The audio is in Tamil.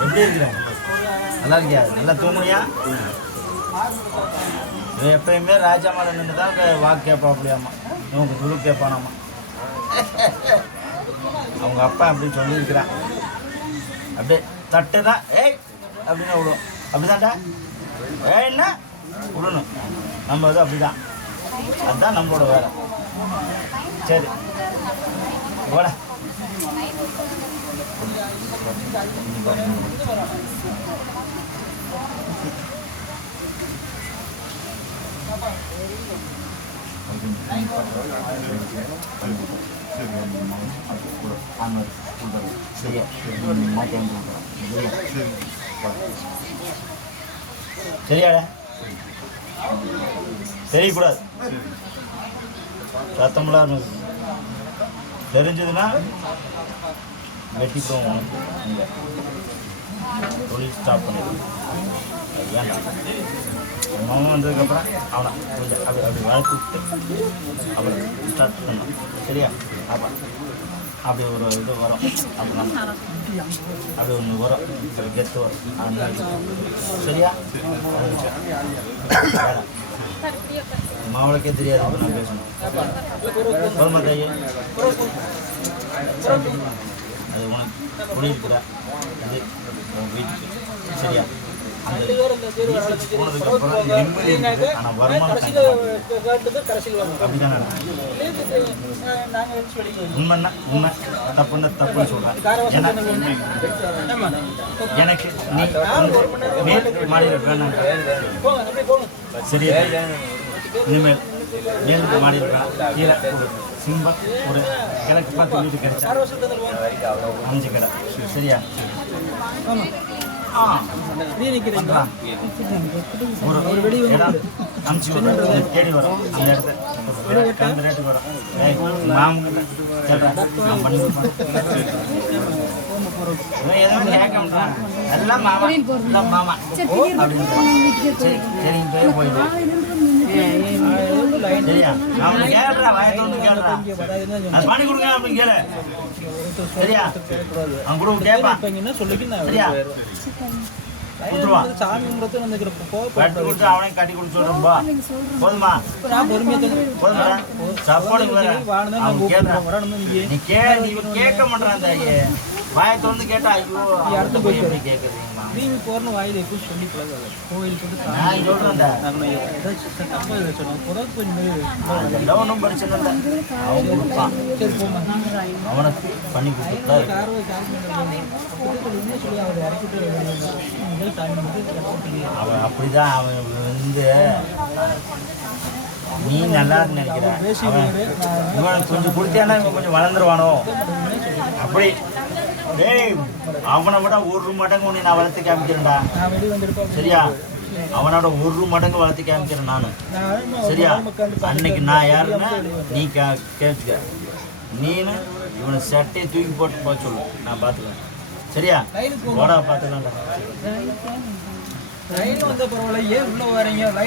எப்படி இருக்கிறேன் நல்லா இருக்கியா? நல்லா தூங்குனியா? இவன் எப்பயுமே ராஜா மேலே நின்று தான் வாக்கு கேட்பா அப்படியாம்மா இவங்க குரு கேட்பானாம்மா அவங்க அப்பா அப்படி சொல்லியிருக்கிறான் அப்படியே தட்டு தான் ஏய்! அப்படின்னு விடும் அப்படிதான்டா? ஏன்னா விடணும். நம்ம இது அப்படிதான். அதுதான் நம்மளோட வேலை. சரி. வாடா சரியாடா தெரியக்கூடாது. சத்தம்லாம் தெரிஞ்சதுன்னா வெட்டிப்போம் உனக்கு. இங்க. தொழில் ஸ்டாப் பண்ணிடுவோம். அது மாமன் வந்ததுக்கப்புறம் அவனை கொஞ்சம் அப்படி அப்படி வளர்த்துட்டு அவளை அப்புறம் ஸ்டார்ட் பண்ணணும். சரியா? அப்போ அப்படி ஒரு இது வரும். அப்படிலாம் அப்படி ஒன்று வரும். ஒரு கெத்து வரும். அந்த சரியா? அது மாவளுக்கே தெரியாது. நான் பேசணும். போதுமா தையே அது உனக்கு உன் வீட்டுக்கு. சரியா? அந்த வீட்டுக்கு போனதுக்கு அப்புறம் நிம்மதி இருக்குது ஆனால் வருமானம் தங்கம். அப்படிதானே? உண்மைன்னா உண்மை. தப்புன்னா தப்புன்னு சொல்கிறேன் ஏன்னா எனக்கு நீ மேல் மாடியில் வேணாம் சரியா? இனிமேல் மேல் மாடியில் வேணாம் கீழே ஒரு சிம்பல் ஒரு கிழக்கு பார்த்து வீடு கிடைச்சா அஞ்சு கடை. சரியா? ஆ பண்ணலாம். ஒரு ஒரு இடம் அமுச்சு விடுறோம். தேடி வரும். அந்த இடத்த அந்த ரேட்டுக்கு வரும். ஏய் மாமங்கிட்ட கேட்டா நான் பண்ணி கொடுப்பேன். இவன் எதுவும் கேட்க மாட்டான். எல்லாம் மாமா. அப்படின்னு சரியா? அவன் கேட்கறா வாய தோண்டு கேட்கறா அது பண்ணி கொடுங்க அப்படின்னு கேளு. சரியா? அவன் கூட கேட்பான். சரியா? சாமி போதுமா? நான் கேட்கறான். நீ கேட்க மாட்டான் வாயை திறந்து கேட்டா ஐயோ அடுத்த போய் எப்படி கேட்குறீங்கம்மா டிவி போறன்னு வாயில எப்படி சொல்லி பழகாது கோயில் போட்டு சாமி நான் நாங்கள் ஏதாச்சும் இதை சொன்னோம் மாதிரி ஒன்றும் அவன் கொடுப்பான் சரி போமா அவனுக்கு பண்ணி சொல்லி அவர் இறக்கிட்டு வந்து அவன் அப்படிதான் அவன் வந்து நீ நல்லா இருக்கு நினைக்கிறேன் இவனுக்கு கொஞ்சம் கொடுத்தியானா இவன் கொஞ்சம் வளர்ந்துருவானோ? அப்படி. டேய் அவனை விட ஒரு மடங்கு உன்னை நான் வளர்த்து காமிக்கிறேன்டா. சரியா? அவனோட ஒரு மடங்கு வளர்த்து காமிக்கிறேன் நான். சரியா? அன்னைக்கு நான் யாருன்னா நீ கே கேட்டுக்க. நீனு இவனை சட்டையை தூக்கி போட்டு போக சொல்லு. நான் பார்த்துக்கலாம் சரியா? போடா பார்த்துக்கலாம்டா. ரயில் வந்த பரவாயில்ல. ஏன் உள்ள வரீங்க லைன்